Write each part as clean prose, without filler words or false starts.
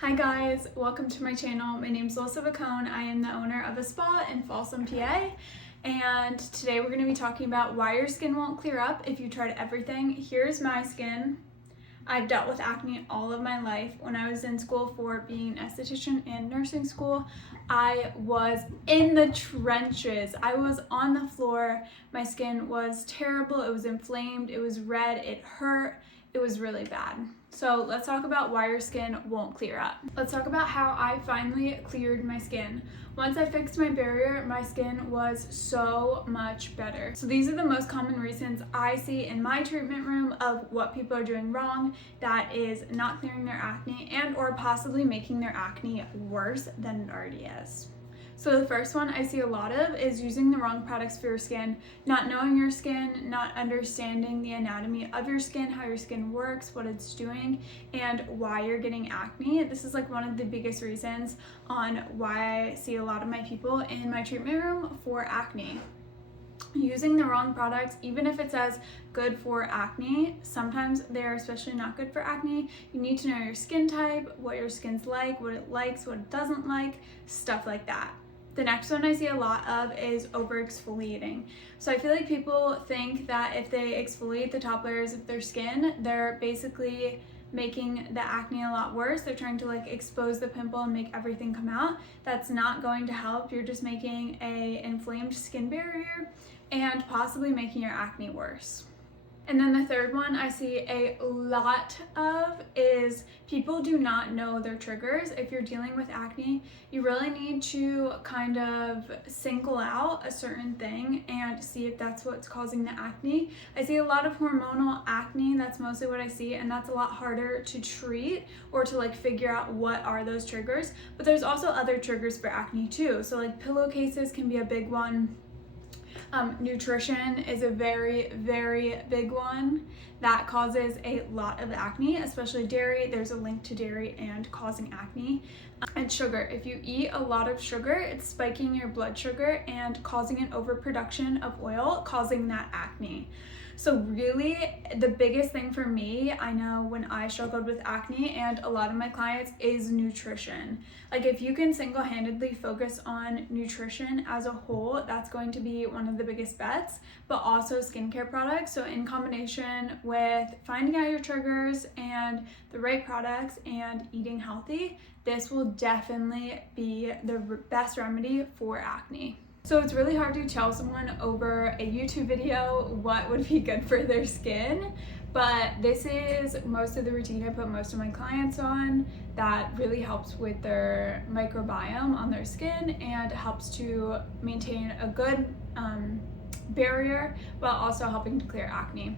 Hi guys, welcome to my channel. My name is Folsom. I am the owner of a spa in Folsom, PA. And today we're going to be talking about why your skin won't clear up if you tried everything. Here's my skin. I've dealt with acne all of my life. When I was in school for being an esthetician and nursing school, I was in the trenches. I was on the floor. My skin was terrible. It was inflamed. It was red. It hurt. It was really bad. So let's talk about why your skin won't clear up. Let's talk about how I finally cleared my skin. Once I fixed my barrier, my skin was so much better. So these are the most common reasons I see in my treatment room of what people are doing wrong that is not clearing their acne and or possibly making their acne worse than it already is. So the first one I see a lot of is using the wrong products for your skin, not knowing your skin, not understanding the anatomy of your skin, how your skin works, what it's doing, and why you're getting acne. This is like one of the biggest reasons on why I see a lot of my people in my treatment room for acne. Using the wrong products, even if it says good for acne, sometimes they're especially not good for acne. You need to know your skin type, what your skin's like, what it likes, what it doesn't like, stuff like that. The next one I see a lot of is over exfoliating. So I feel like people think that if they exfoliate the top layers of their skin, they're basically making the acne a lot worse. They're trying to like expose the pimple and make everything come out. That's not going to help. You're just making a inflamed skin barrier and possibly making your acne worse. And then the third one I see a lot of is people do not know their triggers. If you're dealing with acne, you really need to kind of single out a certain thing and see if that's what's causing the acne. I see a lot of hormonal acne, that's mostly what I see, and that's a lot harder to treat or to like figure out what are those triggers. But there's also other triggers for acne too. So like pillowcases can be a big one. Nutrition is a very, very big one that causes a lot of acne, especially dairy. There's a link to dairy and causing acne. And sugar. If you eat a lot of sugar, it's spiking your blood sugar and causing an overproduction of oil, causing that acne. So really, the biggest thing for me, I know when I struggled with acne and a lot of my clients, is nutrition. Like if you can single-handedly focus on nutrition as a whole, that's going to be one of the biggest bets, but also skincare products. So in combination with finding out your triggers and the right products and eating healthy, this will definitely be the best remedy for acne. So it's really hard to tell someone over a YouTube video what would be good for their skin, but this is most of the routine I put most of my clients on that really helps with their microbiome on their skin and helps to maintain a good barrier while also helping to clear acne.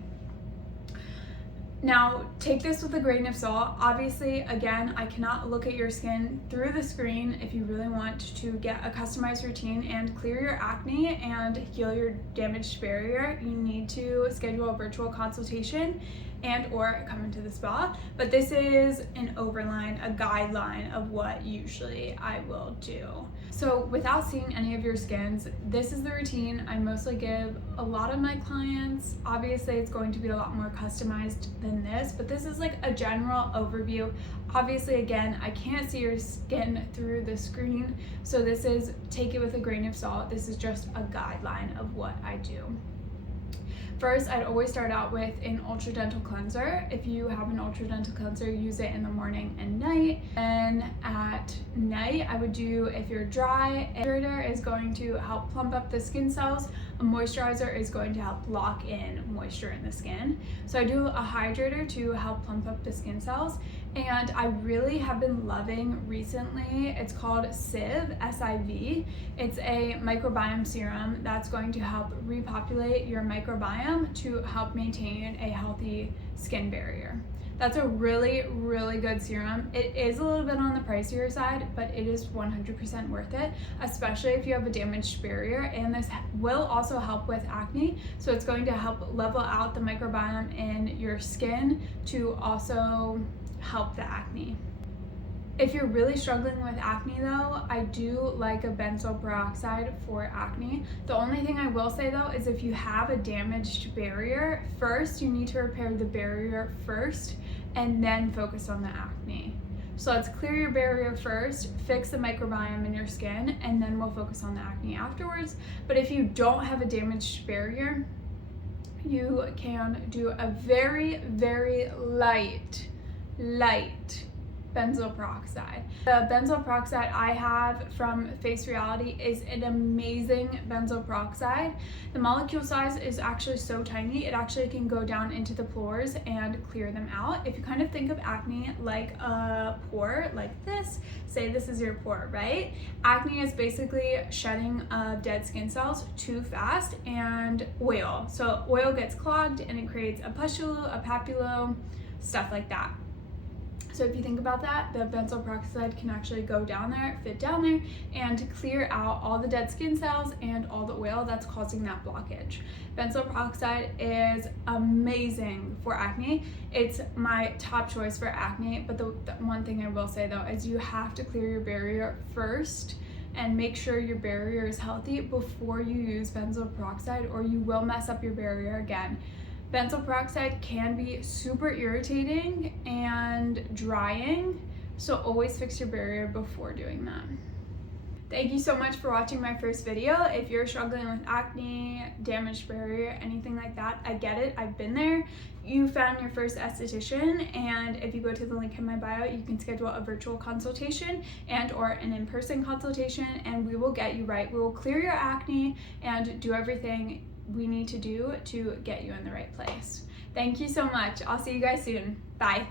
Now, take this with a grain of salt. Obviously, again, I cannot look at your skin through the screen. If you really want to get a customized routine and clear your acne and heal your damaged barrier, you need to schedule a virtual consultation and or come into the spa. But this is an overline, a guideline of what usually I will do. So without seeing any of your skins, this is the routine I mostly give a lot of my clients. Obviously, it's going to be a lot more customized than this, but this is like a general overview. Obviously, again, I can't see your skin through the screen, so this is, take it with a grain of salt. This is just a guideline of what I do. First, I'd always start out with an Ultra Dental Cleanser. If you have an Ultra Dental Cleanser, use it in the morning and night. And at night, I would do, if you're dry, a hydrator is going to help plump up the skin cells. A moisturizer is going to help lock in moisture in the skin. So I do a hydrator to help plump up the skin cells. And I really have been loving recently, it's called SIV, S-I-V. It's a microbiome serum that's going to help repopulate your microbiome to help maintain a healthy skin barrier. That's a really, really good serum. It is a little bit on the pricier side, but it is 100% worth it, especially if you have a damaged barrier. And this will also help with acne. So it's going to help level out the microbiome in your skin to also help the acne. If you're really struggling with acne though, I do like a benzoyl peroxide for acne. The only thing I will say though is if you have a damaged barrier, first you need to repair the barrier first and then focus on the acne. So let's clear your barrier first, fix the microbiome in your skin, and then we'll focus on the acne afterwards. But if you don't have a damaged barrier, you can do a very, very light benzoyl peroxide. The benzoyl peroxide I have from Face Reality is an amazing benzoyl peroxide. The molecule size is actually so tiny, it actually can go down into the pores and clear them out. If you kind of think of acne like a pore, like this, say this is your pore, right? Acne is basically shedding of dead skin cells too fast and oil. So oil gets clogged and it creates a pustule, a papulo, stuff like that. So if you think about that, the benzoyl peroxide can actually go down there, fit down there, and clear out all the dead skin cells and all the oil that's causing that blockage. Benzoyl peroxide is amazing for acne. It's my top choice for acne, but the one thing I will say though is you have to clear your barrier first and make sure your barrier is healthy before you use benzoyl peroxide, or you will mess up your barrier again. Benzoyl peroxide can be super irritating and drying, so always fix your barrier before doing that. Thank you so much for watching my first video. If you're struggling with acne, damaged barrier, anything like that, I get it, I've been there. You found your first esthetician, and if you go to the link in my bio, you can schedule a virtual consultation and or an in-person consultation, and we will get you right. We will clear your acne and do everything we need to do to get you in the right place. Thank you so much. I'll see you guys soon. Bye.